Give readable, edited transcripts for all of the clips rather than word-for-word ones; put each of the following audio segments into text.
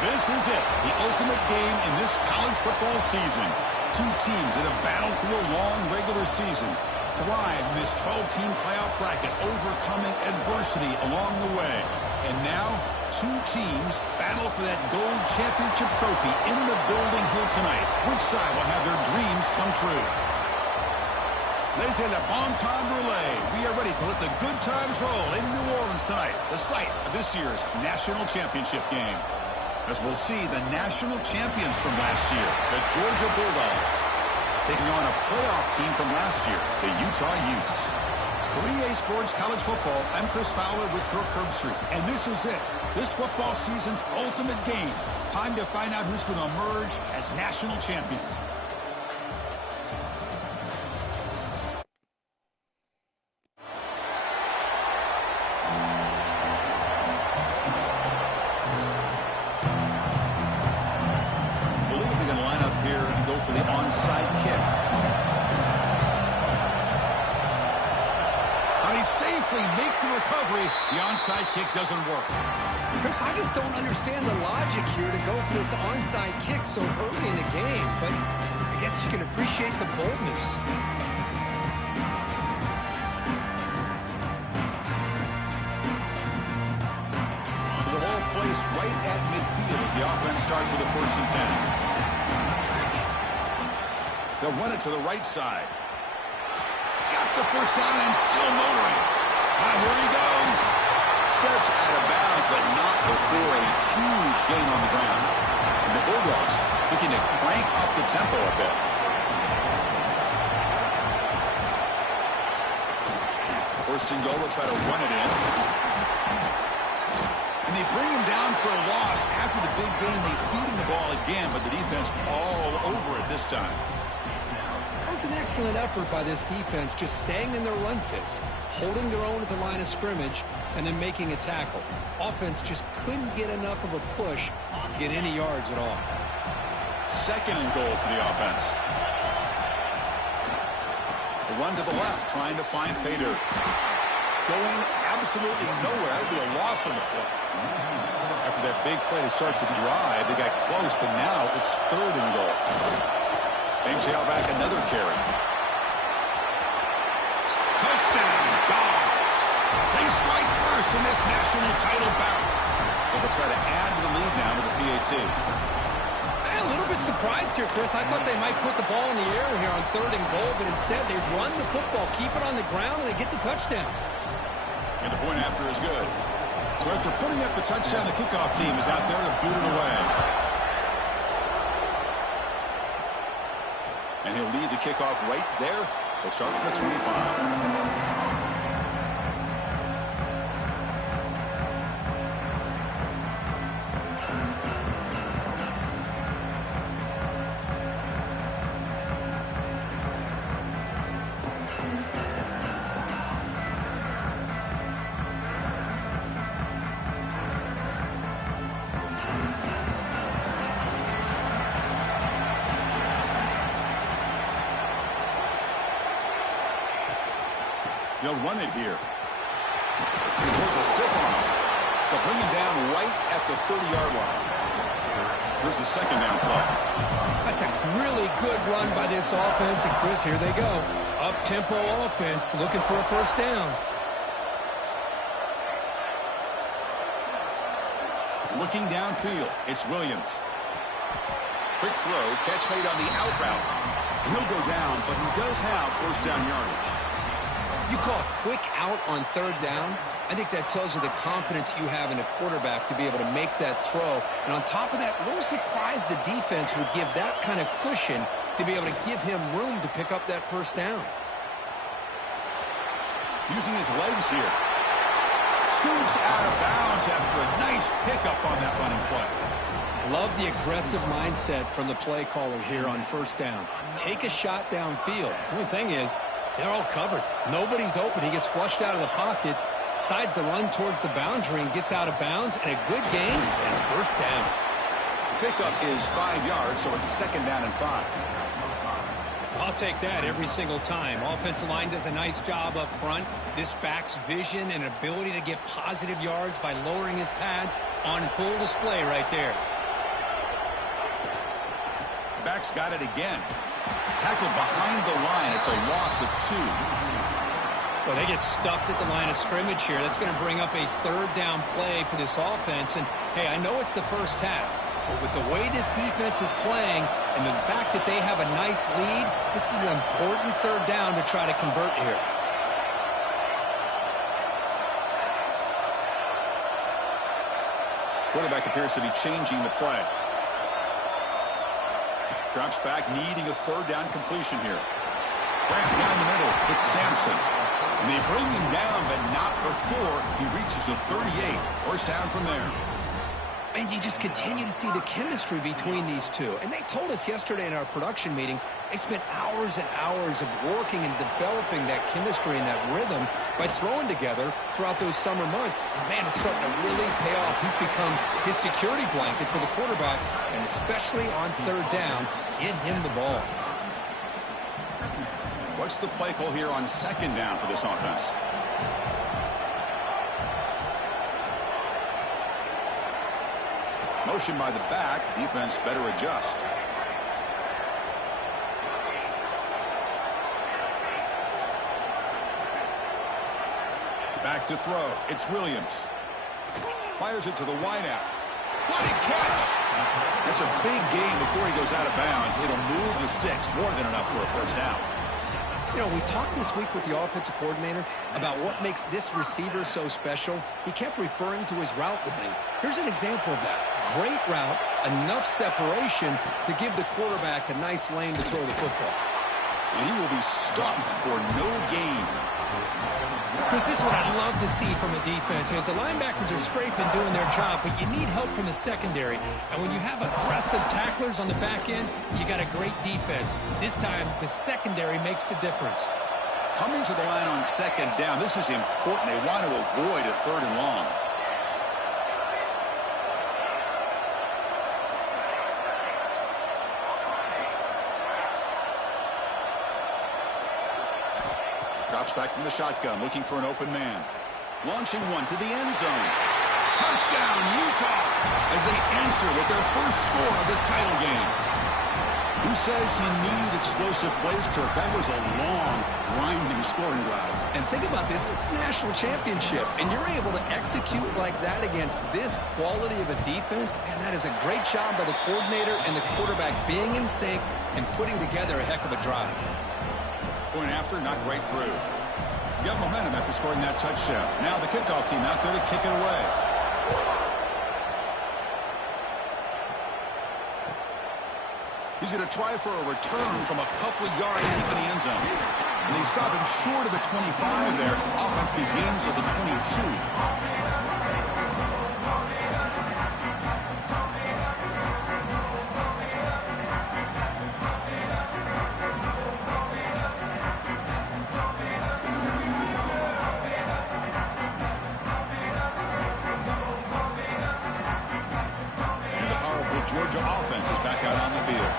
This is it, the ultimate game in this college football season. Two teams that have battled through a long regular season, thrive in this 12-team playoff bracket, overcoming adversity along the way. And now, two teams battle for that gold championship trophy in the building here tonight. Which side will have their dreams come true? Ladies and gentlemen, bon temps relay. We are ready to let the good times roll in New Orleans tonight, the site of this year's national championship game. As we'll see the national champions from last year, the Georgia Bulldogs, taking on a playoff team from last year, the Utah Utes. For EA Sports College Football, I'm Chris Fowler with Kirk Herbstreit, and this is it, this football season's ultimate game. Time to find out who's going to emerge as national champion. The onside kick doesn't work. Chris, I just don't understand the logic here to go for this onside kick so early in the game, but I guess you can appreciate the boldness. So the ball placed right at midfield as the offense starts with a 1st and 10. They'll run it to the right side. Got the first down and still motoring. Here he goes. Steps out of bounds, but not before a huge gain on the ground. And the Bulldogs looking to crank up the tempo a bit. First and goal, they'll try to run it in. And they bring him down for a loss. After the big gain, they feed him the ball again, but the defense all over it this time. That was an excellent effort by this defense, just staying in their run fits, holding their own at the line of scrimmage, and then making a tackle. Offense just couldn't get enough of a push to get any yards at all. 2nd and goal for the offense. A run to the left, trying to find pay dirt. Going absolutely nowhere. That would be a loss on the play. After that big play to start the drive, they got close, but now it's 3rd and goal. Same tailback, another carry. Touchdown, Dogs. They strike first in this national title bout. They'll try to add to the lead now with the PAT. I'm a little bit surprised here, Chris. I thought they might put the ball in the air here on 3rd and goal, but instead they run the football, keep it on the ground, and they get the touchdown. And the point after is good. So after putting up the touchdown, the kickoff team is out there to boot it away. And he'll lead the kickoff right there. He'll start from the 25. They'll run it here. There's a stiff arm. They'll bring him down right at the 30-yard line. Here's the 2nd down play. That's a really good run by this offense. And, Chris, here they go. Up-tempo offense looking for a 1st down. Looking downfield, it's Williams. Quick throw, catch made on the out route. He'll go down, but he does have 1st down yardage. You call a quick out on 3rd down. I think that tells you the confidence you have in a quarterback to be able to make that throw. And on top of that, a little surprised the defense would give that kind of cushion to be able to give him room to pick up that 1st down. Using his legs here. Scoots out of bounds after a nice pickup on that running play. Love the aggressive mindset from the play caller here on 1st down. Take a shot downfield. The only thing is, they're all covered. Nobody's open. He gets flushed out of the pocket, decides to run towards the boundary and gets out of bounds, and a good gain and a 1st down. Pickup is 5 yards, so it's 2nd down and 5. I'll take that every single time. Offensive line does a nice job up front. This back's vision and ability to get positive yards by lowering his pads on full display right there. quarterback's got it again. Tackled behind the line. It's a loss of 2. Well, they get stuffed at the line of scrimmage here. That's going to bring up a third down play for this offense. And, hey, I know it's the first half, but with the way this defense is playing and the fact that they have a nice lead, this is an important third down to try to convert here. Quarterback appears to be changing the play. Drops back, needing a third down completion here. Wrapped down the middle. It's Sampson. And they bring him down, but not before he reaches the 38. First down from there. And you just continue to see the chemistry between these two. And they told us yesterday in our production meeting, they spent hours and hours of working and developing that chemistry and that rhythm by throwing together throughout those summer months. And, man, it's starting to really pay off. He's become his security blanket for the quarterback, and especially on third down, get him the ball. What's the play call here on second down for this offense? Motion by the back. Defense better adjust. Back to throw. It's Williams. Fires it to the wideout. What a catch! That's a big gain before he goes out of bounds. It'll move the sticks. More than enough for a first down. You know, we talked this week with the offensive coordinator about what makes this receiver so special. He kept referring to his route running. Here's an example of that. Great route, enough separation to give the quarterback a nice lane to throw the football. And he will be stuffed for no gain. Chris, this is what I love to see from a defense is the linebackers are scraping, doing their job, but you need help from the secondary. And when you have aggressive tacklers on the back end, you got a great defense. This time, the secondary makes the difference. Coming to the line on second down, this is important. They want to avoid a third and long. Drops back from the shotgun, looking for an open man. Launching one to the end zone. Touchdown, Utah, as they answer with their first score of this title game. Who says you need explosive plays, Kirk? That was a long, grinding scoring drive. And think about this. This is a national championship, and you're able to execute like that against this quality of a defense, and that is a great job by the coordinator and the quarterback being in sync and putting together a heck of a drive. Point after, knocked right through. Got momentum after scoring that touchdown. Now the kickoff team out there to kick it away. He's going to try for a return from a couple of yards deep in the end zone. And they stop him short of the 25 there. Offense begins at the 22. Georgia offense is back out on the field.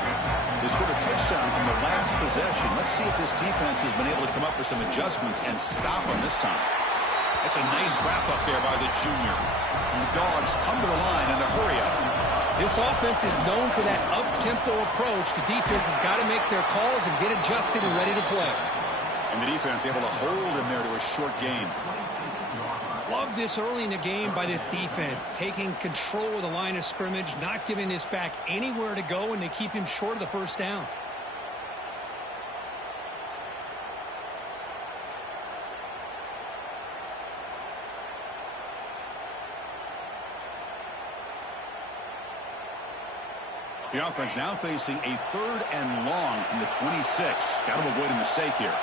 They scored a touchdown on the last possession. Let's see if this defense has been able to come up with some adjustments and stop them this time. That's a nice wrap up there by the junior. And the Dogs come to the line in the hurry up. This offense is known for that up-tempo approach. The defense has got to make their calls and get adjusted and ready to play. And the defense able to hold him there to a short gain. Love this early in the game by this defense, taking control of the line of scrimmage, not giving this back anywhere to go, and they keep him short of the first down. The offense now facing a third and long from the 26. Got to avoid a mistake here.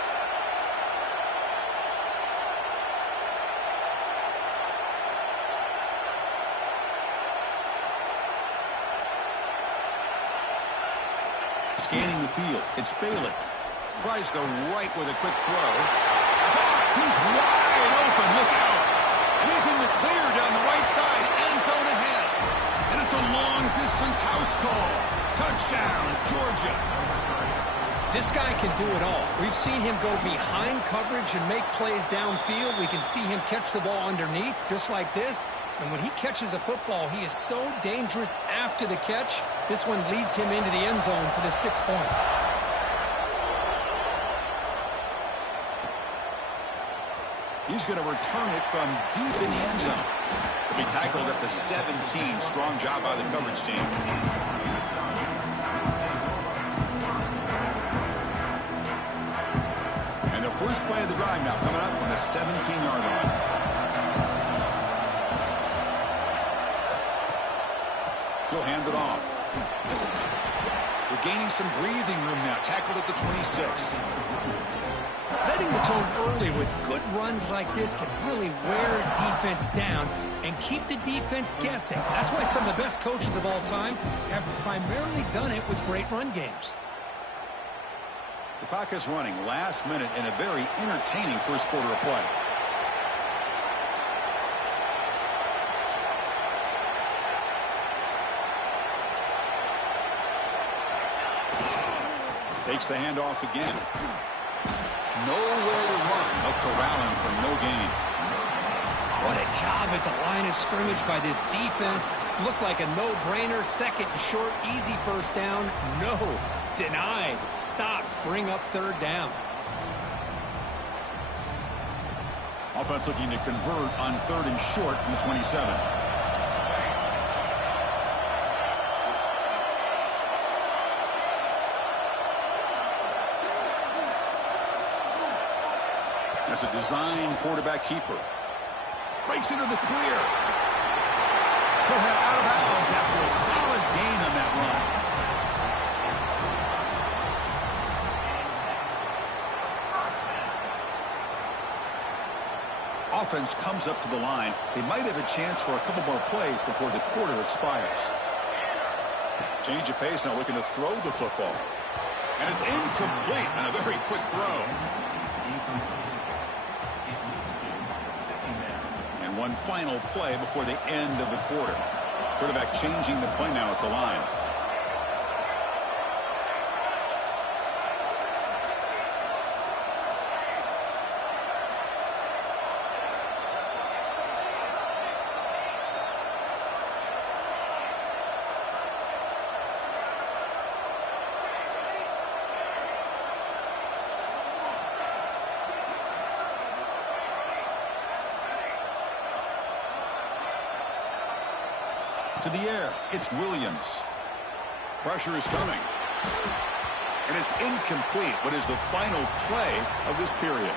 Scanning the field, it's Bailey. Tries the right with a quick throw. He's wide open, look out. And he's in the clear down the right side, end zone ahead. And it's a long-distance house call. Touchdown, Georgia. This guy can do it all. We've seen him go behind coverage and make plays downfield. We can see him catch the ball underneath, just like this. And when he catches a football, he is so dangerous after the catch. This one leads him into the end zone for the 6 points. He's going to return it from deep in the end zone. He'll be tackled at the 17. Strong job by the coverage team. And the first play of the drive now coming up from the 17-yard line. He'll hand it off. We're gaining some breathing room now. Tackled at the 26. Setting the tone early with good runs like this can really wear a defense down and keep the defense guessing. That's why some of the best coaches of all time have primarily done it with great run games. The clock is running last minute in a very entertaining first quarter of play. Takes the handoff again. Nowhere to run. No corralling for no gain. What a job at the line of scrimmage by this defense. Looked like a no-brainer. Second and short. Easy first down. No. Denied. Stopped. Bring up third down. Offense looking to convert on third and short from the 27. That's a design quarterback keeper. Breaks into the clear. He'll head out of bounds after a solid gain on that run. Offense comes up to the line. They might have a chance for a couple more plays before the quarter expires. Change of pace now, looking to throw the football. And it's incomplete on a very quick throw. One final play before the end of the quarter. Quarterback changing the play now at the line. To the air, it's Williams. Pressure is coming. And it's incomplete. What is the final play of this period?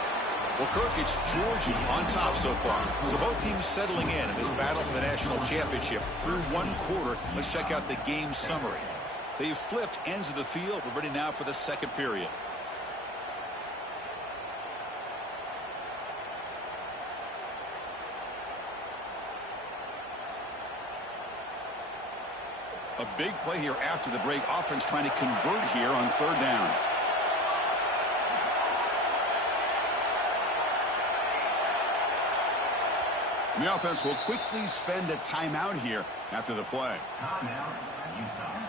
Well, Kirk, it's Georgia on top so far. So both teams settling in this battle for the national championship through one quarter. Let's check out the game summary. They've flipped ends of the field. We're ready now for the second period. A big play here after the break. Offense trying to convert here on third down. The offense will quickly spend a timeout here after the play. Timeout, Utah.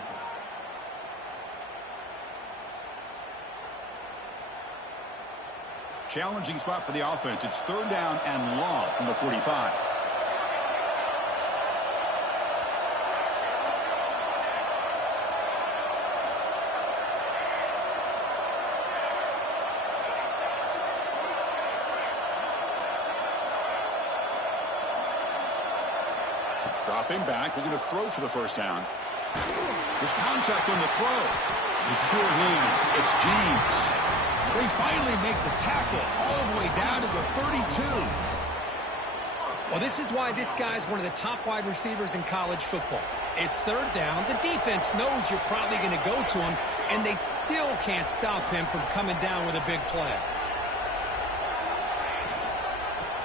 Challenging spot for the offense. It's third down and long from the 45. Dropping back, looking to throw for the first down. There's contact on the throw. The sure hands. It's James. They finally make the tackle all the way down to the 32. Well, this is why this guy's one of the top wide receivers in college football. It's third down. The defense knows you're probably going to go to him, and they still can't stop him from coming down with a big play.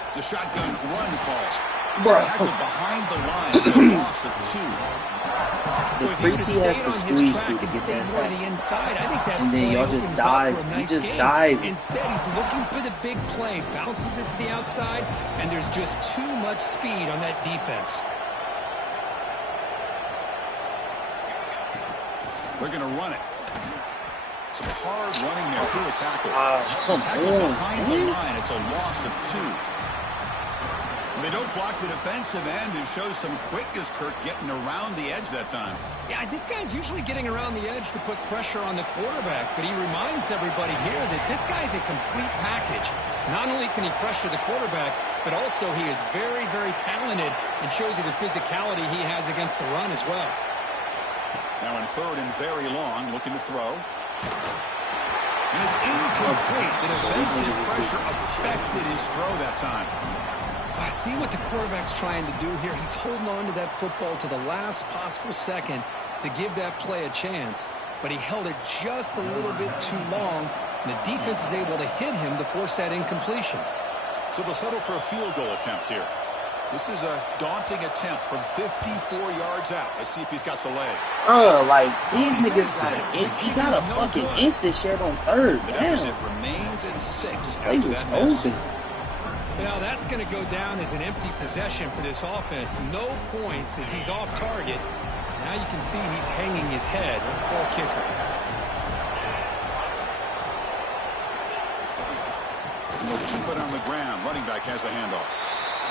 It's a shotgun run calls. Bro. Tackled behind the line. It's a loss of 2. The Creasy has to squeeze through to get that tackle. And then y'all just dive. You just dive. Instead, he's looking for the big play. Bounces it to the outside, and there's just too much speed on that defense. They're going to run it. Some hard running there through a tackle. Come Tackle on, behind the line. It's a loss of 2. They don't block the defensive end and shows some quickness, Kirk, getting around the edge that time. Yeah, this guy's usually getting around the edge to put pressure on the quarterback, but he reminds everybody here that this guy's a complete package. Not only can he pressure the quarterback, but also he is very, very talented and shows you the physicality he has against the run as well. Now in 3rd and very long, looking to throw. And it's incomplete. The defensive pressure affected his throw that time. I see what the quarterback's trying to do here. He's holding on to that football to the last possible second to give that play a chance, but he held it just a little bit too long, and the defense is able to hit him to force that incompletion. So they'll settle for a field goal attempt here. This is a daunting attempt from 54 yards out. Let's see if he's got the leg. Like, these niggas, he got a fucking instant shot on 3rd. The deficit remains at 6 They after was that miss. open. Now that's going to go down as an empty possession for this offense. No points as he's off target. Now you can see he's hanging his head. Poor kicker. And they'll keep it on the ground. Running back has the handoff.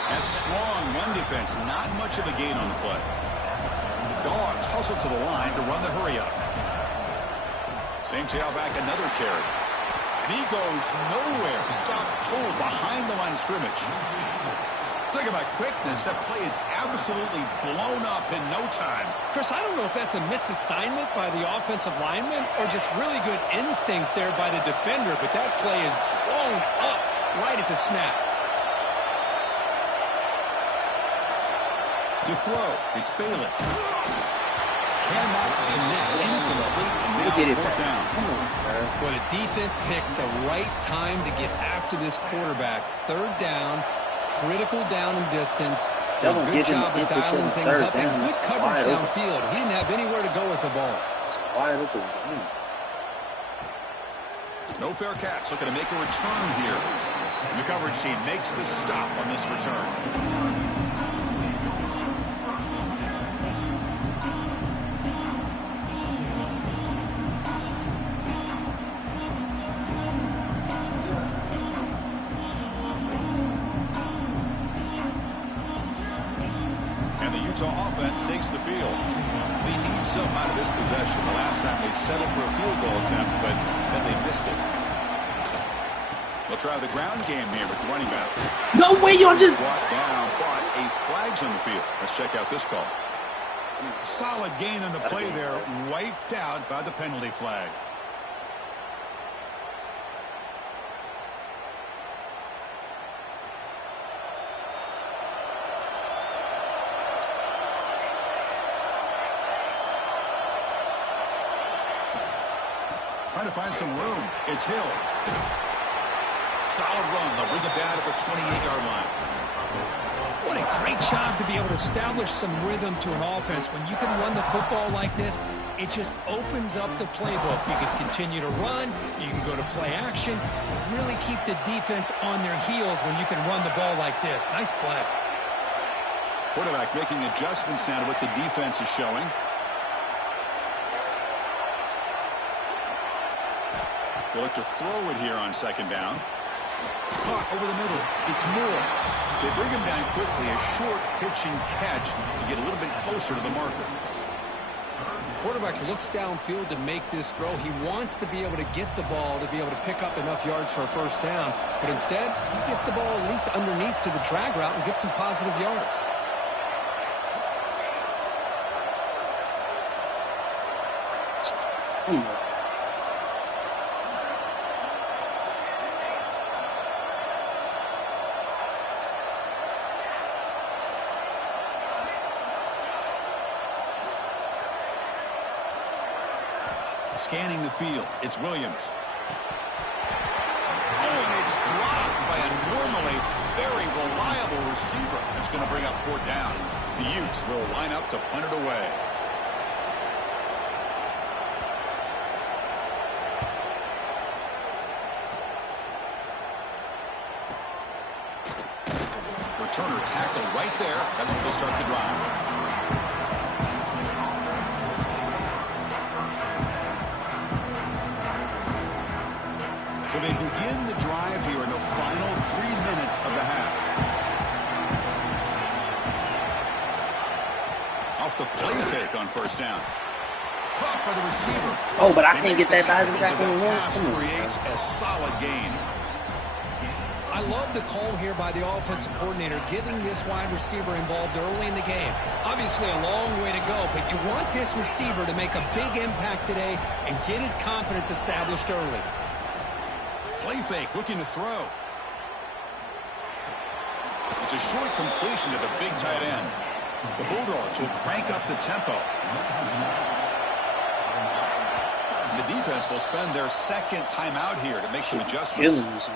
That strong run defense, not much of a gain on the play. The Dogs hustle to the line to run the hurry up. Same tailback, another carry. And he goes nowhere. Stop pulled behind the line of scrimmage. Talking about quickness, that play is absolutely blown up in no time. Chris, I don't know if that's a misassignment by the offensive lineman or just really good instincts there by the defender, but that play is blown up right at the snap. To throw, it's Bailey. Cannot connect. Incomplete, and now 4th down. Well, the defense picks the right time to get after this quarterback. 3rd down, critical down and distance. A good job of dialing things up and good coverage downfield. He didn't have anywhere to go with the ball. It's wide open. No fair catch. Looking to make a return here. And the coverage team makes the stop on this return. Utah offense takes the field. They need some out of this possession. The last time they settled for a field goal attempt, but then they missed it. They'll try the ground game here with the running back. No way, y'all just... Brought down, but a flag's on the field. Let's check out this call. Solid gain on the play there, wiped out by the penalty flag. Trying to find some room. It's Hill. Solid run. They'll bring it down at the 28-yard line. What a great job to be able to establish some rhythm to an offense. When you can run the football like this, it just opens up the playbook. You can continue to run. You can go to play action. You really keep the defense on their heels when you can run the ball like this. Nice play. Quarterback making adjustments now to what the defense is showing. They look to throw it here on 2nd down. Caught over the middle. It's Moore. They bring him down quickly. A short pitch and catch to get a little bit closer to the marker. Quarterback looks downfield to make this throw. He wants to be able to get the ball to be able to pick up enough yards for a 1st down. But instead, he gets the ball at least underneath to the drag route and gets some positive yards. Scanning the field, it's Williams. Oh, and it's dropped by a normally very reliable receiver. That's going to bring up 4th down. The Utes will line up to punt it away. Returner tackled right there. That's where they'll start the drive. So they begin the drive here in the final 3 minutes of the half. Off the play fake on first down. Caught by the receiver. Oh, but I can't get that diving tackle in one. Pass creates a solid gain. I love the call here by the offensive coordinator, getting this wide receiver involved early in the game. Obviously a long way to go, but you want this receiver to make a big impact today and get his confidence established early. Play fake, looking to throw. It's a short completion to the big tight end. The Bulldogs will crank up the tempo. The defense will spend their second timeout here to make some adjustments.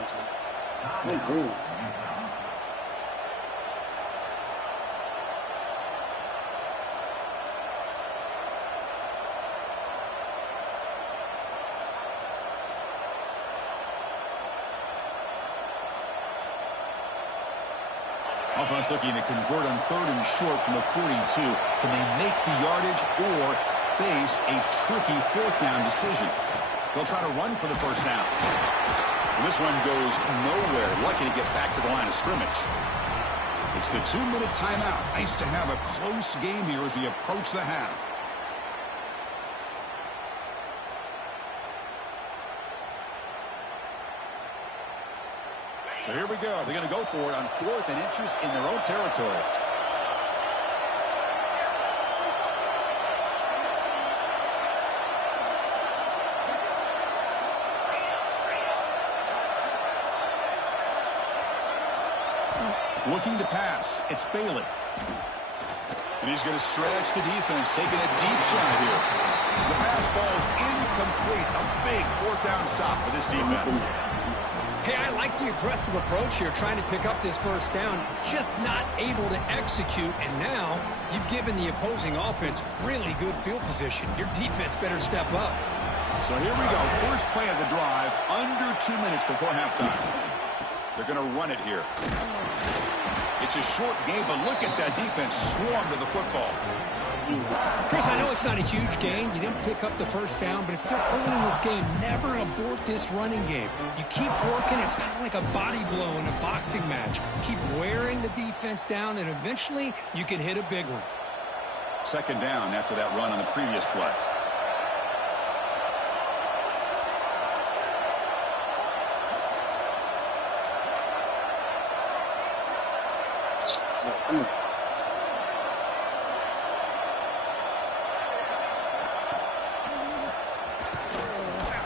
Offense looking to convert on 3rd and short from the 42. Can they make the yardage or face a tricky 4th down decision? They'll try to run for the first down. And this one goes nowhere. Lucky to get back to the line of scrimmage. It's the 2-minute timeout. Nice to have a close game here as we approach the half. So here we go. They're going to go for it on 4th and inches in their own territory. Looking to pass. It's Bailey. And he's going to stretch the defense, taking a deep shot here. The pass ball's incomplete. A big 4th down stop for this defense. Hey, I like the aggressive approach here, trying to pick up this first down, just not able to execute, and now you've given the opposing offense really good field position. Your defense better step up. So here we go. First play of the drive, under 2 minutes before halftime. They're going to run it here. It's a short game, but look at that defense swarm to the football. Chris, I know it's not a huge gain. You didn't pick up the first down, but it's still early in this game. Never abort this running game. You keep working. It's kind of like a body blow in a boxing match. Keep wearing the defense down, and eventually you can hit a big one. 2nd down after that run on the previous play.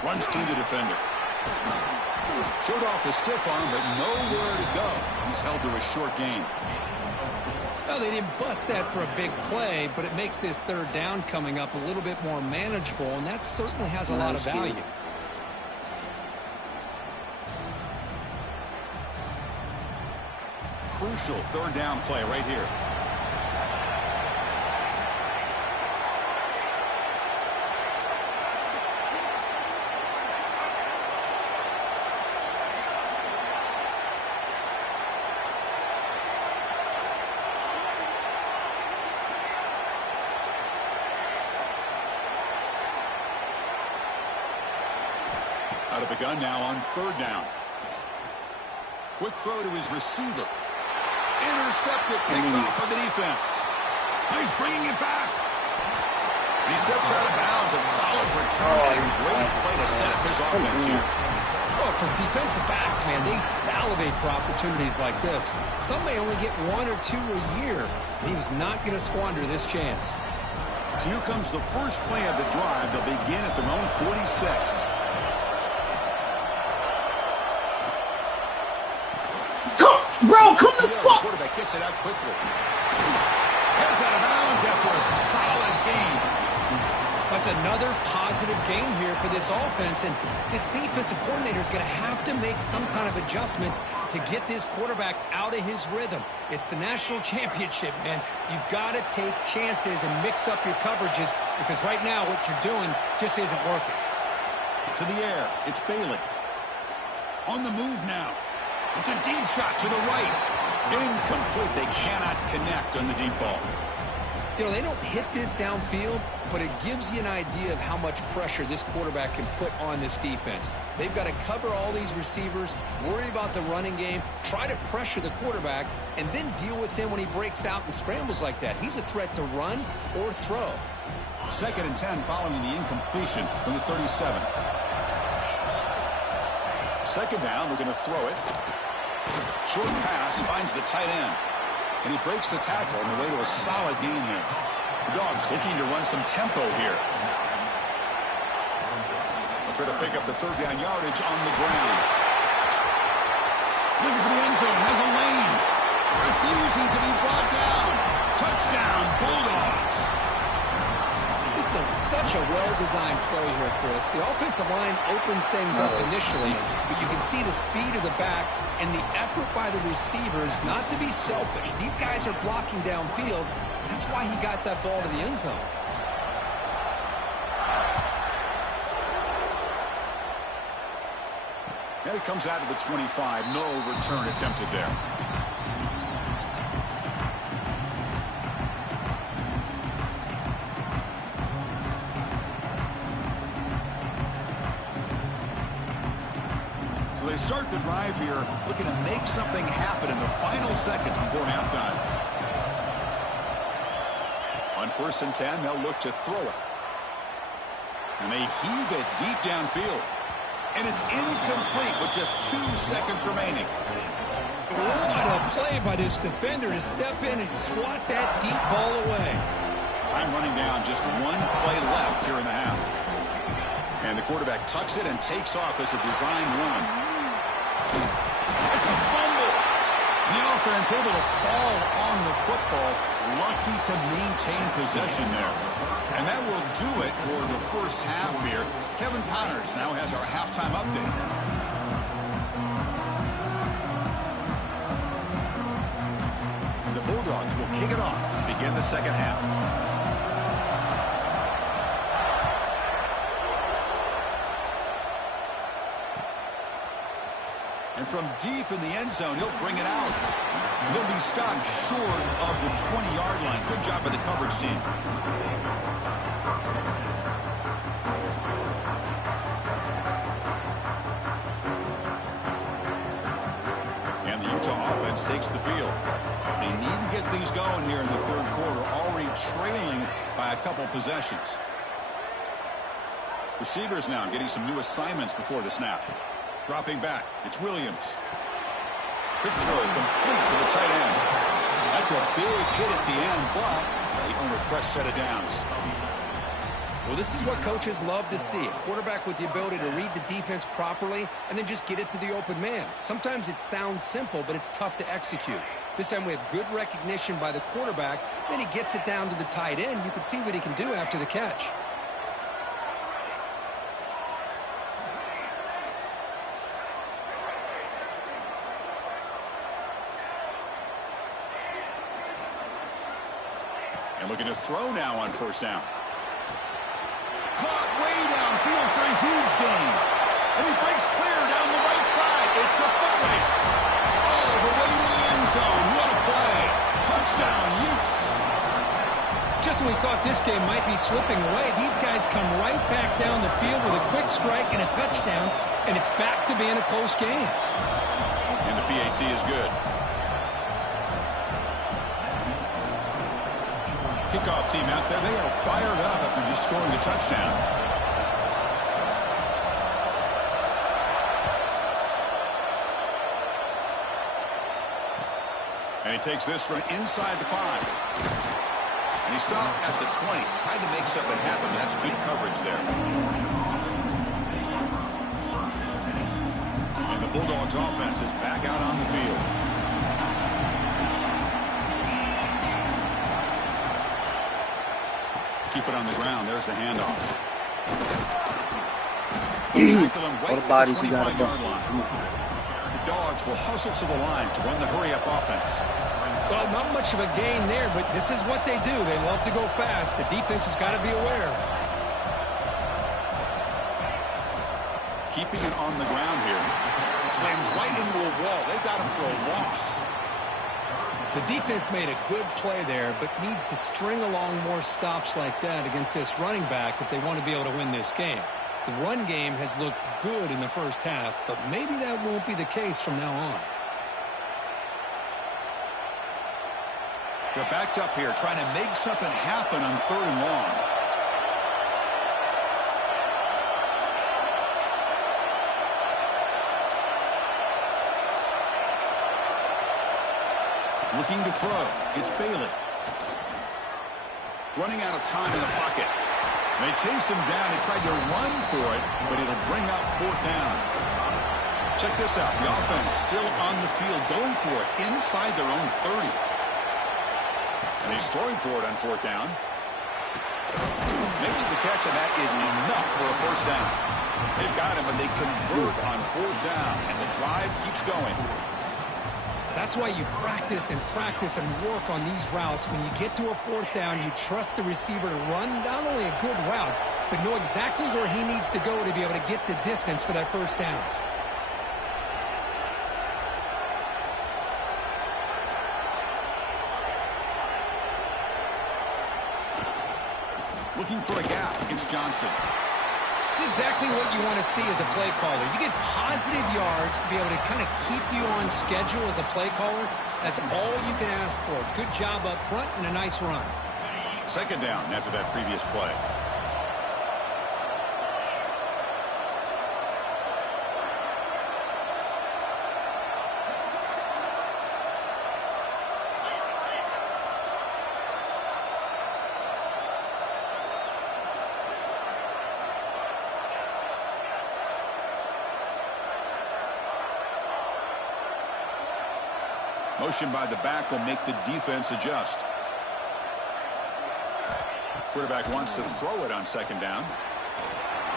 Runs through the defender. Showed off the stiff arm, but nowhere to go. He's held to a short gain. Well, they didn't bust that for a big play, but it makes this 3rd down coming up a little bit more manageable, and that certainly has a lot of value. Crucial 3rd down play right here. Out of the gun now on 3rd down. Quick throw to his receiver. Intercepted, picked off by the defense. He's bringing it back. He steps out of bounds. A solid return and a great play to set up his offense here. Well, for defensive backs, man, they salivate for opportunities like this. Some may only get 1 or 2 a year. And he was not going to squander this chance. So here comes the first play of the drive. They'll begin at their own 46. Bro, come the fuck! Quarterback gets it out quickly. Heads out of bounds after a solid game. That's another positive game here for this offense, and this defensive coordinator is going to have to make some kind of adjustments to get this quarterback out of his rhythm. It's the national championship, man. You've got to take chances and mix up your coverages, because right now what you're doing just isn't working. To the air, it's Bailey. On the move now. It's a deep shot to the right. Incomplete. They cannot connect on the deep ball. You know, they don't hit this downfield, but it gives you an idea of how much pressure this quarterback can put on this defense. They've got to cover all these receivers, worry about the running game, try to pressure the quarterback, and then deal with him when he breaks out and scrambles like that. He's a threat to run or throw. 2nd and 10 following the incompletion from the 37. 2nd down, we're going to throw it. Short pass finds the tight end. And he breaks the tackle on the way to a solid gain there. The Dogs looking to run some tempo here. They'll try to pick up the 3rd down yardage on the ground. Looking for the end zone, has a lane. Refusing to be brought down. Touchdown, Bulldogs. This is such a well-designed play here, Chris. The offensive line opens things up initially, but you can see the speed of the back and the effort by the receivers not to be selfish. These guys are blocking downfield. That's why he got that ball to the end zone. And it comes out of the 25. No return attempted there. They start the drive here, looking to make something happen in the final seconds before halftime. On 1st and 10, they'll look to throw it. And they heave it deep downfield. And it's incomplete with just 2 seconds remaining. What a play by this defender to step in and swat that deep ball away. Time running down, just 1 play left here in the half. And the quarterback tucks it and takes off as a design run. It's a fumble. The offense able to fall on the football. Lucky to maintain possession there. And that will do it for the first half here. Kevin Connors now has our halftime update. And the Bulldogs will kick it off to begin the second half. And from deep in the end zone, he'll bring it out. And he'll be stopped short of the 20-yard line. Good job by the coverage team. And the Utah offense takes the field. They need to get things going here in the 3rd quarter, already trailing by a couple possessions. Receivers now getting some new assignments before the snap. Dropping back, it's Williams. Quick throw, complete to the tight end. That's a big hit at the end, but they own a fresh set of downs. Well, this is what coaches love to see. A quarterback with the ability to read the defense properly and then just get it to the open man. Sometimes it sounds simple, but it's tough to execute. This time we have good recognition by the quarterback. Then he gets it down to the tight end. You can see what he can do after the catch. And looking to throw now on 1st down. Caught way downfield for a huge gain. And he breaks clear down the right side. It's a foot race. All the way to the end zone. What a play. Touchdown, Utes. Just when we thought this game might be slipping away, these guys come right back down the field with a quick strike and a touchdown, and it's back to being a close game. And the PAT is good. Kickoff team out there, they are fired up after just scoring a touchdown. And he takes this from inside the 5. And he stopped at the 20, tried to make something happen. That's good coverage there. And the Bulldogs offense is back out on the field. Keep it on the ground. There's the handoff. What bodies you got above? The Dogs will hustle to the line to run the hurry-up offense. Well, not much of a gain there, but this is what they do. They love to go fast. The defense has got to be aware. Keeping it on the ground here. Slams right into a wall. They've got him for a loss. The defense made a good play there, but needs to string along more stops like that against this running back if they want to be able to win this game. The run game has looked good in the first half, but maybe that won't be the case from now on. They're backed up here, trying to make something happen on 3rd and long. Looking to throw. It's Bailey. Running out of time in the pocket. They chase him down. They tried to run for it, but it'll bring up 4th down. Check this out. The offense still on the field, going for it inside their own 30. And he's throwing for it on 4th down. Makes the catch, and that is enough for a 1st down. They've got him, and they convert on 4th down, and the drive keeps going. That's why you practice and work on these routes. When you get to a 4th down, you trust the receiver to run not only a good route, but know exactly where he needs to go to be able to get the distance for that 1st down. Looking for a gap. It's Johnson. It's exactly what you want to see as a play caller. You get positive yards to be able to kind of keep you on schedule as a play caller. That's all you can ask for. Good job up front and a nice run. 2nd down after that previous play. Motion by the back will make the defense adjust. Quarterback wants to throw it on 2nd down.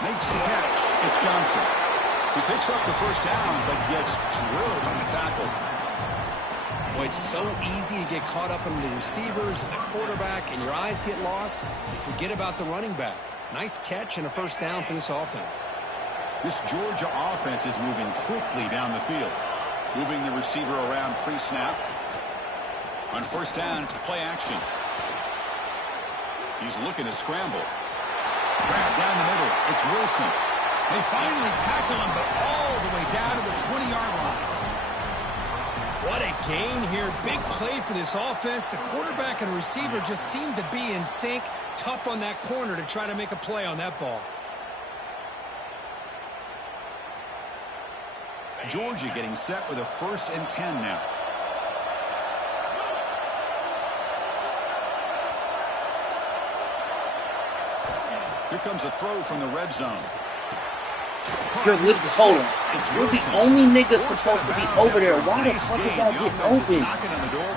Makes the catch. It's Johnson. He picks up the 1st down, but gets drilled on the tackle. Boy, it's so easy to get caught up in the receivers and the quarterback, and your eyes get lost. You forget about the running back. Nice catch and a 1st down for this offense. This Georgia offense is moving quickly down the field. Moving the receiver around pre-snap. On 1st down, it's play action. He's looking to scramble. Grab down the middle. It's Wilson. They finally tackle him, but all the way down to the 20-yard line. What a gain here. Big play for this offense. The quarterback and receiver just seem to be in sync. Tough on that corner to try to make a play on that ball. Georgia getting set with a 1st and 10 now. Here comes a throw from the red zone. You're hold on. You're the only nigga supposed to be over there. Why the fuck is that getting open?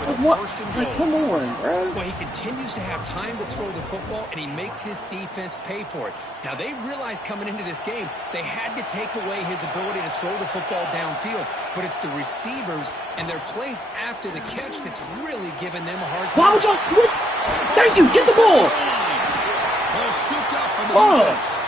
Like, what? Like, come on, bro. Well, he continues to have time to throw the football, and he makes his defense pay for it. Now, they realized coming into this game, they had to take away his ability to throw the football downfield. But it's the receivers and their plays after the catch that's really giving them a hard time. Why would y'all switch? Thank you. Get the ball. Ball scooped up in the defense.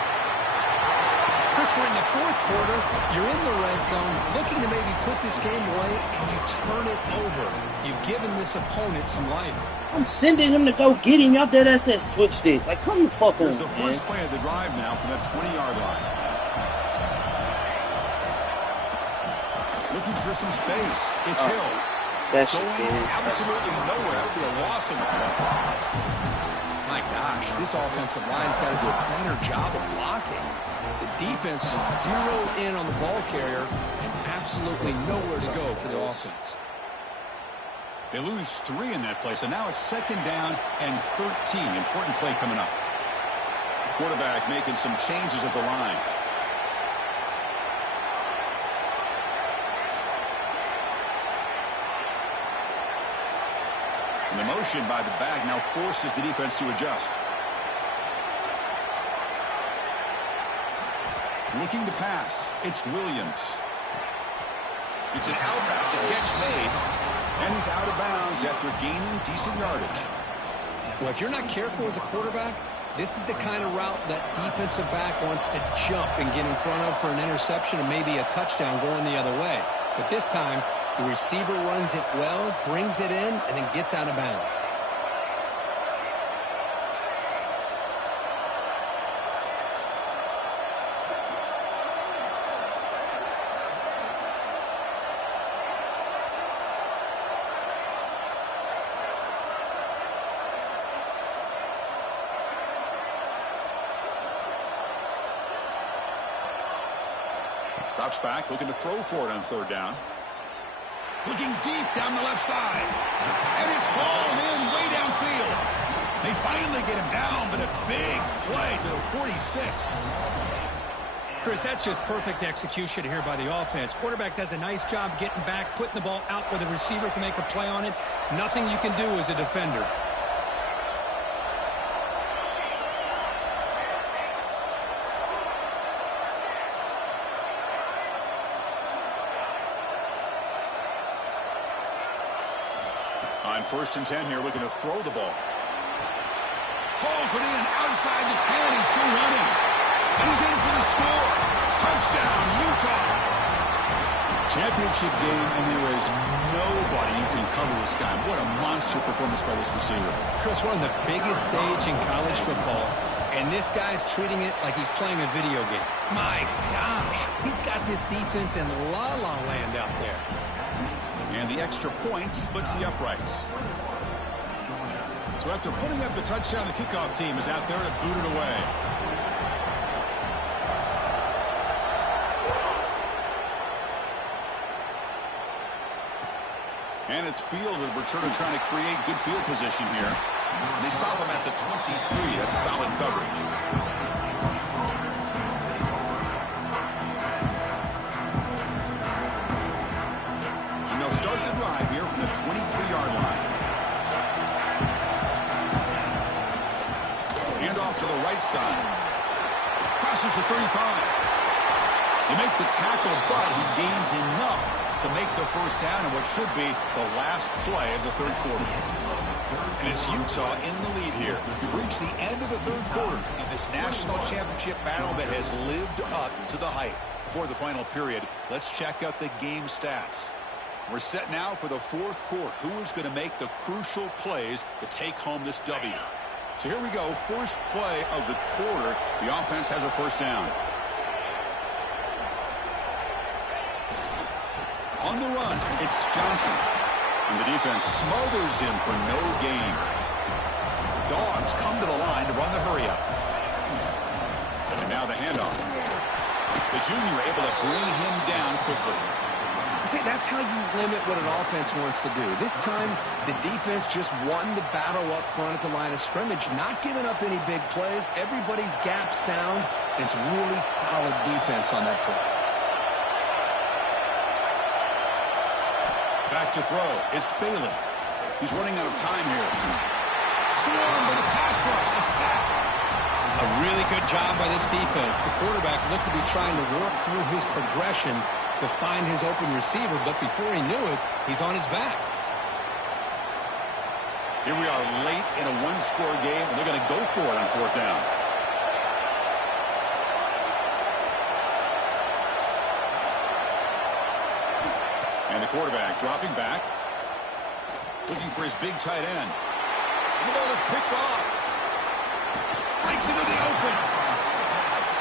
Chris, we're in the 4th quarter. You're in the red zone, looking to maybe put this game away, and you turn it over. You've given this opponent some life. I'm sending him to go get him. Y'all dead ass switched it. Like, come the fuck on, Here's the first play of the drive now from that 20-yard line. Looking for some space. It's Hill. That's just going absolutely nowhere. That would be a loss in the play. My gosh, this offensive line's got to do a better job of blocking. The defense is zeroed in on the ball carrier and absolutely nowhere to go for the offense. They lose 3 in that play, so now it's 2nd down and 13. Important play coming up. Quarterback making some changes at the line. And the motion by the back now forces the defense to adjust. Looking to pass. It's Williams. It's an outbound. The catch made. And he's out of bounds after gaining decent yardage. Well, if you're not careful as a quarterback, this is the kind of route that defensive back wants to jump and get in front of for an interception and maybe a touchdown going the other way. But this time, The receiver runs it well, brings it in, and then gets out of bounds. Drops back, looking to throw for it on third down. Looking deep down the left side. And it's hauled in way downfield. They finally get him down, but a big play to the 46. Chris, that's just perfect execution here by the offense. Quarterback does a nice job getting back, putting the ball out where the receiver can make a play on it. Nothing you can do as a defender. On 1st and 10 here, looking to throw the ball. Hauls it in outside the 10. He's still running. And he's in for the score. Touchdown, Utah. Championship game, and there is nobody who can cover this guy. What a monster performance by this receiver. Chris, we're on the biggest stage in college football, and this guy's treating it like he's playing a video game. My gosh, he's got this defense in la-la land out there. And the extra point splits the uprights. So after putting up the touchdown, the kickoff team is out there to boot it away. And it's field, the returner trying to create good field position here. They stop him at the 23. That's solid coverage. Start the drive here from the 23-yard line. Hand off to the right side. Crosses the 35. They make the tackle, but he gains enough to make the first down in what should be the last play of the third quarter. And it's Utah in the lead here. We've reached the end of the third quarter in this national championship battle that has lived up to the hype. Before the final period, let's check out the game stats. We're set now for the fourth quarter. Who is going to make the crucial plays to take home this W? So here we go. First play of the quarter. The offense has a first down. On the run, it's Johnson. And the defense smothers him for no gain. Dogs come to the line to run the hurry up. And now the handoff. The junior able to bring him down quickly. See, that's how you limit what an offense wants to do. This time, the defense just won the battle up front at the line of scrimmage, not giving up any big plays. Everybody's gap sound. It's really solid defense on that play. Back to throw. It's Bailey. He's running out of time here. Swarmed by the pass rush. A sack. A really good job by this defense. The quarterback looked to be trying to work through his progressions to find his open receiver, but before he knew it, he's on his back. Here we are late in a one-score game, and they're going to go for it on fourth down. And the quarterback dropping back, looking for his big tight end. And the ball is picked off. Breaks into the open.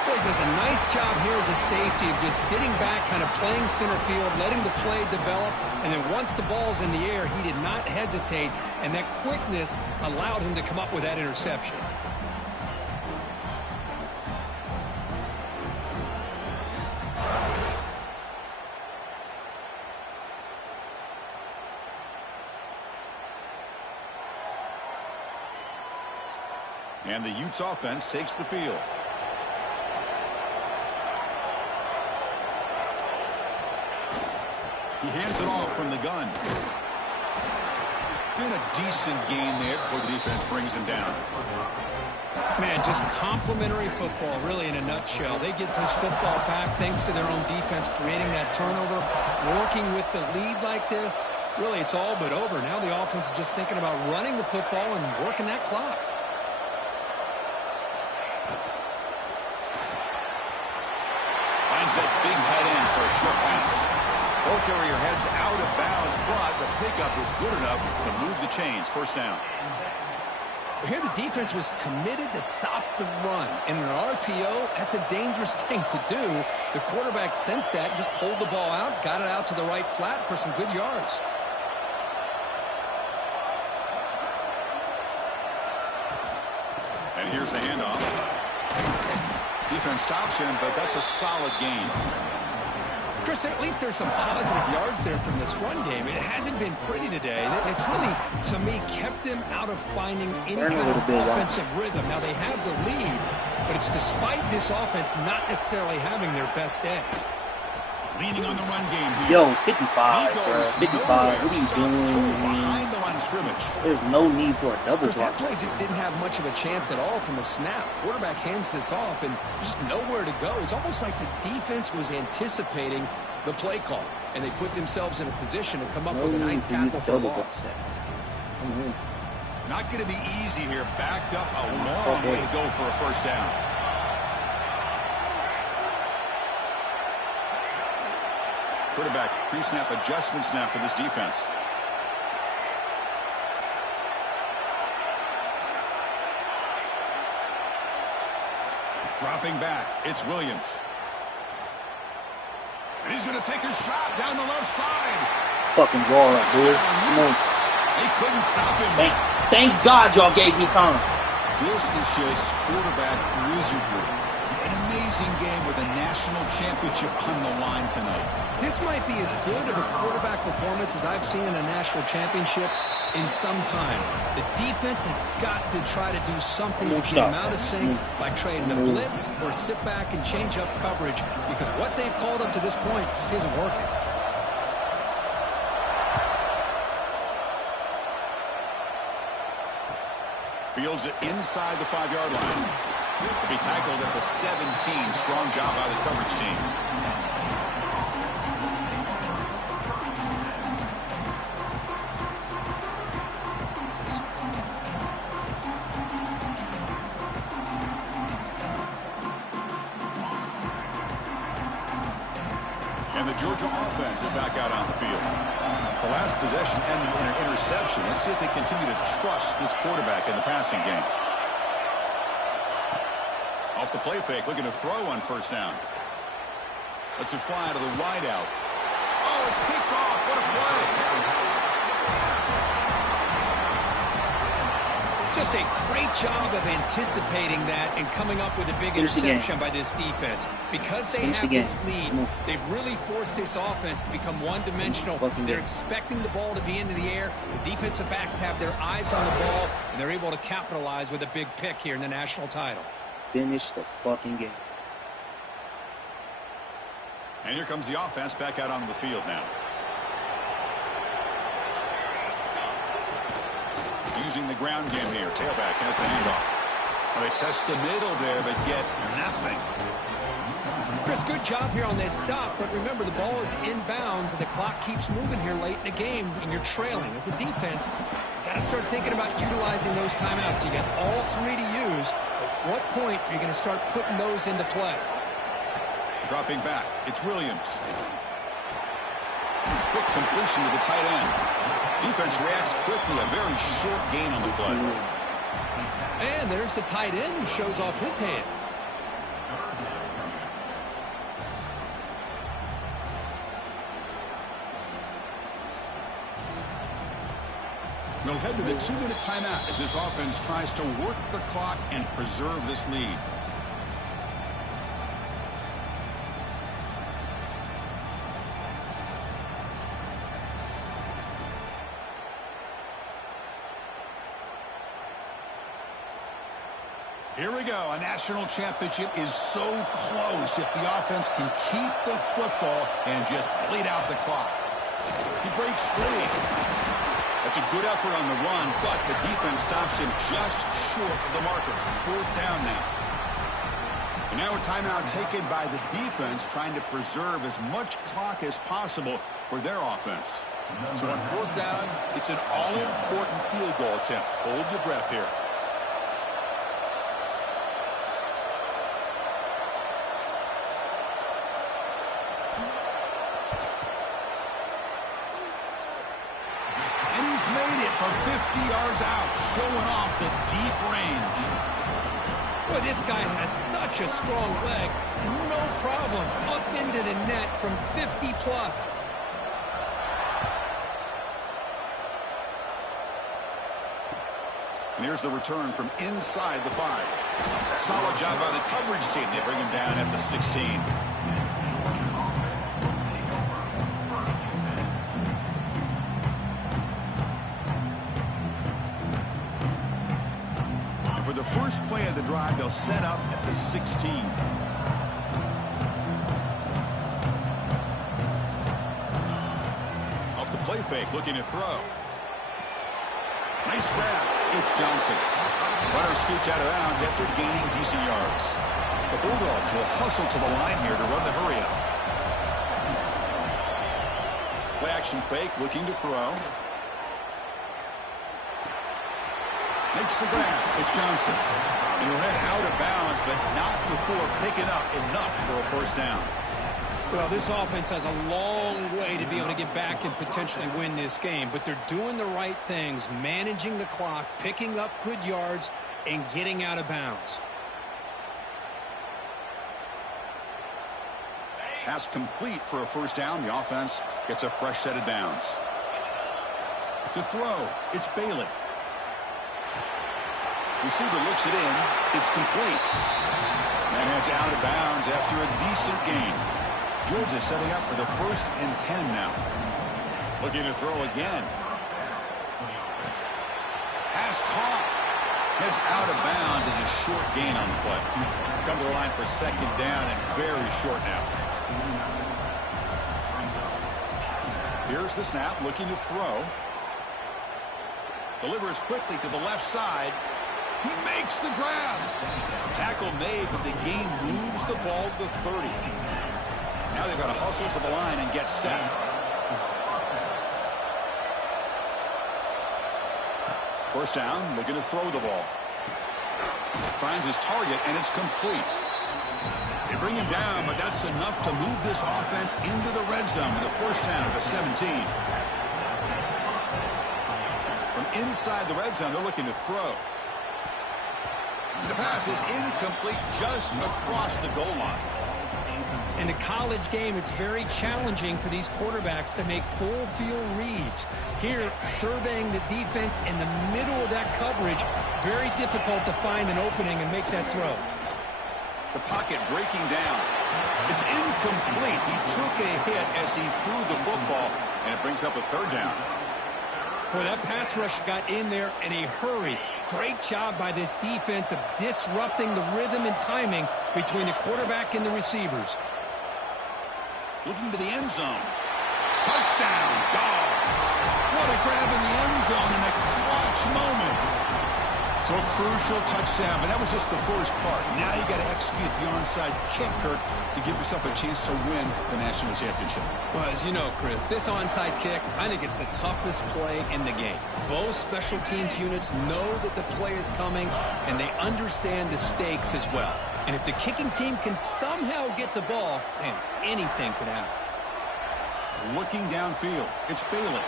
Boy, he does a nice job here as a safety of just sitting back, kind of playing center field, letting the play develop, and then once the ball's in the air, he did not hesitate, and that quickness allowed him to come up with that interception. And the Utes offense takes the field. He hands it off from the gun. And a decent gain there before the defense brings him down. Man, just complimentary football, really, in a nutshell. They get this football back thanks to their own defense, creating that turnover, working with the lead like this. Really, it's all but over. Now the offense is just thinking about running the football and working that clock. Finds that big tight end for a short pass. Ball carrier heads out of bounds, but the pickup was good enough to move the chains. First down. Here the defense was committed to stop the run. And in an RPO, that's a dangerous thing to do. The quarterback sensed that, just pulled the ball out, got it out to the right flat for some good yards. And here's the handoff. Defense stops him, but that's a solid gain. Chris, at least there's some positive yards there from this run game. It hasn't been pretty today. It's really, to me, kept them out of finding any kind of offensive rhythm. Now, they have the lead, but it's despite this offense not necessarily having their best day. Leaning on the run game here. Yo, 55, bro. 55. What are you doing? Behind the line of scrimmage. There's no need for a double block. That play just didn't have much of a chance at all from the snap. Quarterback hands this off and just nowhere to go. It's almost like the defense was anticipating the play call, and they put themselves in a position to come up with a nice tackle for a loss. Not going to be easy here. Backed up a long way to go for a first down. Quarterback pre-snap adjustments now for this defense. Dropping back, it's Williams. And he's going to take a shot down the left side. Fucking draw up, dude. Come on. They couldn't stop him. Thank God y'all gave me time. This is just quarterback wizardry. An amazing game with a national championship on the line tonight. This might be as good of a quarterback performance as I've seen in a national championship in some time. The defense has got to try to do something to keep them out of sync by trading a blitz or sit back and change up coverage, because what they've called up to this point just isn't working. Fields it inside the 5-yard line. To be tackled at the 17. Strong job by the coverage team. And the Georgia offense is back out on the field. The last possession ended in an interception. Let's see if they continue to trust this quarterback in the passing game. Off the play fake, looking to throw on first down. Lets it fly to the wideout. Oh, it's picked off. What a play. Just a great job of anticipating that and coming up with a big interception by this defense. Because they have this lead, they've really forced this offense to become one-dimensional. They're expecting the ball to be into the air. The defensive backs have their eyes on the ball, and they're able to capitalize with a big pick here in the national title. Finish the fucking game. And here comes the offense back out onto the field now. Using the ground game here. Tailback has the handoff. Well, they test the middle there, but get nothing. Chris, good job here on that stop, but remember, the ball is inbounds, and the clock keeps moving here late in the game, and you're trailing. As a defense, you got to start thinking about utilizing those timeouts. You got all three to use. At what point are you going to start putting those into play? Dropping back, it's Williams. Quick completion to the tight end. Defense reacts quickly, a very short gain on the play. And there's the tight end who shows off his hands. We'll head to the 2-minute timeout as this offense tries to work the clock and preserve this lead. Here we go. A national championship is so close if the offense can keep the football and just bleed out the clock. He breaks free. That's a good effort on the run, but the defense stops him just short of the marker. 4th down now. And now a timeout taken by the defense, trying to preserve as much clock as possible for their offense. So on 4th down, it's an all-important field goal attempt. Hold your breath here. He's made it from 50 yards out, showing off the deep range. Boy, this guy has such a strong leg. No problem. Up into the net from 50 plus. And here's the return from inside the 5. Solid job by the coverage team. They bring him down at the 16. And for the first play of the drive, they'll set up at the 16. Off the play fake, looking to throw. Nice grab. It's Johnson. Runner scoots out of bounds after gaining decent yards. The Bulldogs will hustle to the line here to run the hurry-up. Play action fake, looking to throw. Makes the grab. It's Johnson. And he'll head out of bounds, but not before picking up enough for a first down. Well, this offense has a long way to be able to get back and potentially win this game, but they're doing the right things, managing the clock, picking up good yards, and getting out of bounds. Pass complete for a first down. The offense gets a fresh set of downs. To throw, it's Bailey. Receiver looks it in. It's complete. And heads out of bounds after a decent gain. Georgia setting up for the 1st and 10 now. Looking to throw again. Pass caught. Heads out of bounds as a short gain on the play. Come to the line for 2nd down and very short now. Here's the snap, looking to throw. Delivers quickly to the left side. He makes the grab. Tackle made, but the game moves the ball to the 30. Now they've got to hustle to the line and get set. First down, looking to throw the ball. Finds his target, and it's complete. They bring him down, but that's enough to move this offense into the red zone with a first down at the 17. From inside the red zone, they're looking to throw. The pass is incomplete just across the goal line. In a college game, it's very challenging for these quarterbacks to make full field reads. Here, surveying the defense in the middle of that coverage, very difficult to find an opening and make that throw. The pocket breaking down. It's incomplete. He took a hit as he threw the football, and it brings up a 3rd down. Boy, that pass rush got in there in a hurry. Great job by this defense of disrupting the rhythm and timing between the quarterback and the receivers. Looking to the end zone. Touchdown, Dogs. What a grab in the end zone in a clutch moment. So a crucial touchdown, but that was just the first part. Now you got to execute the onside kick, Kurt, to give yourself a chance to win the national championship. Well, as you know, Chris, this onside kick, I think it's the toughest play in the game. Both special teams units know that the play is coming, and they understand the stakes as well. And if the kicking team can somehow get the ball, man, anything could happen. Looking downfield, it's Bailey.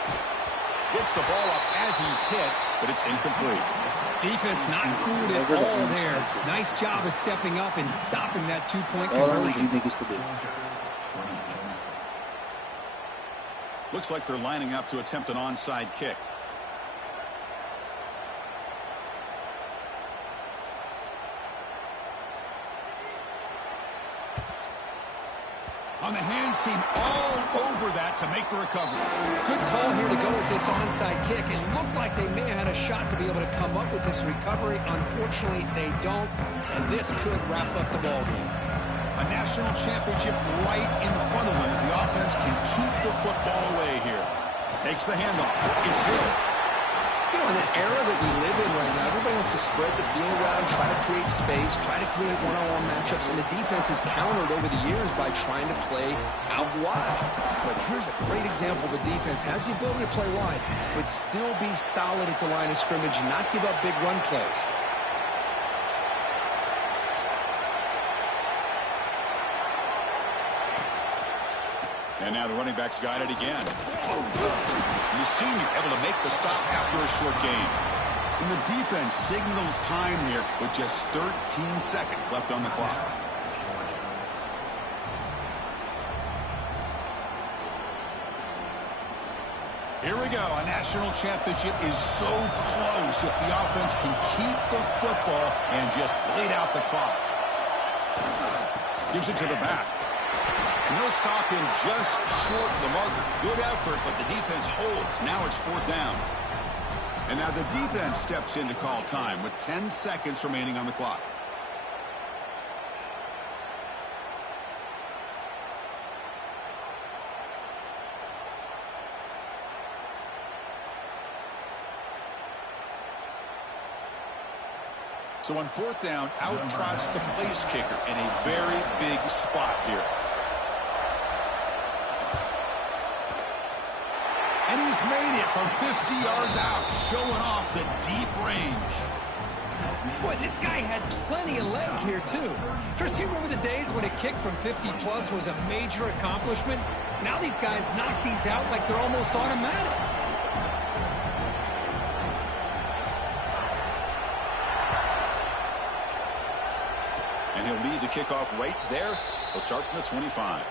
Gets the ball up as he's hit, but it's incomplete. Defense not fooled at all there. Nice job of stepping up and stopping that 2-point conversion. Looks like they're lining up to attempt an onside kick. On the hands team all over that to make the recovery. Good call here to go with this onside kick. It looked like they may have had a shot to be able to come up with this recovery. Unfortunately, they don't, and this could wrap up the ball game. A national championship right in front of them if the offense can keep the football away here. Takes the handoff. It's good. You know, in the era that we live in right now, everybody wants to spread the field around, try to create space, try to create one-on-one matchups, and the defense has countered over the years by trying to play out wide. But here's a great example of a defense has the ability to play wide, but still be solid at the line of scrimmage and not give up big run plays. And now the running back's got it again. And The senior able to make the stop after a short gain. And the defense signals time here with just 13 seconds left on the clock. Here we go. A national championship is so close if the offense can keep the football and just bleed out the clock. Gives it to the back. And they'll stop him just short of the marker. Good effort, but the defense holds. Now it's 4th down. And now the defense steps in to call time with 10 seconds remaining on the clock. So on 4th down, out trots the place kicker in a very big spot here. And he's made it from 50 yards out, showing off the deep range. Boy, this guy had plenty of leg here, too. Chris, you remember the days when a kick from 50-plus was a major accomplishment? Now these guys knock these out like they're almost automatic. And he'll lead the kickoff right there. He'll start from the 25.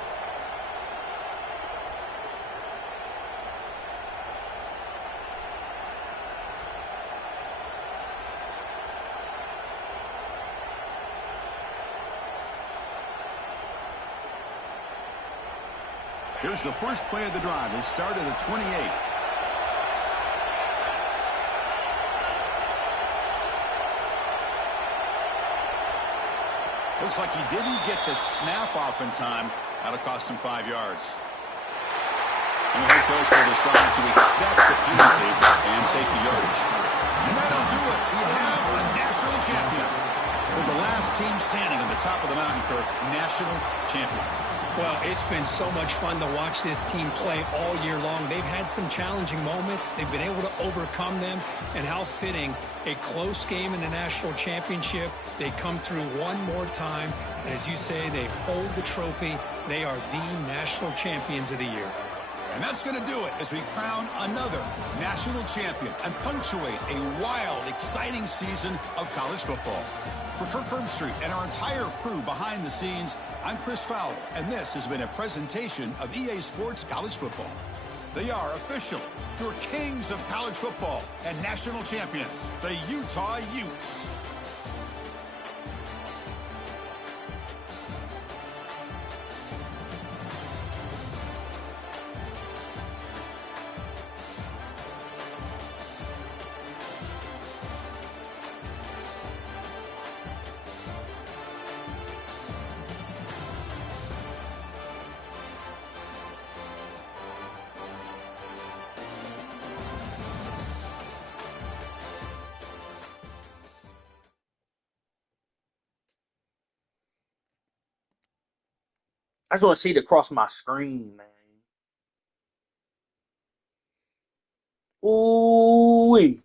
Here's the first play of the drive. He'll start at the 28. Looks like he didn't get the snap off in time. That'll cost him 5 yards. And the head coach will decide to accept the penalty and take the yardage. And that'll do it. We have a national champion. They're the last team standing on the top of the mountain, Kirk. National champions. Well, it's been so much fun to watch this team play all year long. They've had some challenging moments. They've been able to overcome them. And how fitting, a close game in the national championship. They come through one more time. And as you say, they hold the trophy. They are the national champions of the year. And that's going to do it as we crown another national champion and punctuate a wild, exciting season of college football. For Kirk Herbstreit and our entire crew behind the scenes, I'm Chris Fowler, and this has been a presentation of EA Sports College Football. They are officially your kings of college football and national champions, the Utah Utes. I just want to see it across my screen, man. Ooh-wee.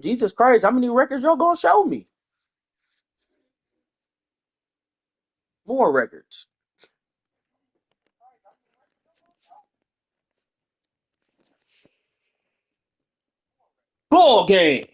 Jesus Christ, how many records y'all gonna show me? More records. Ball game.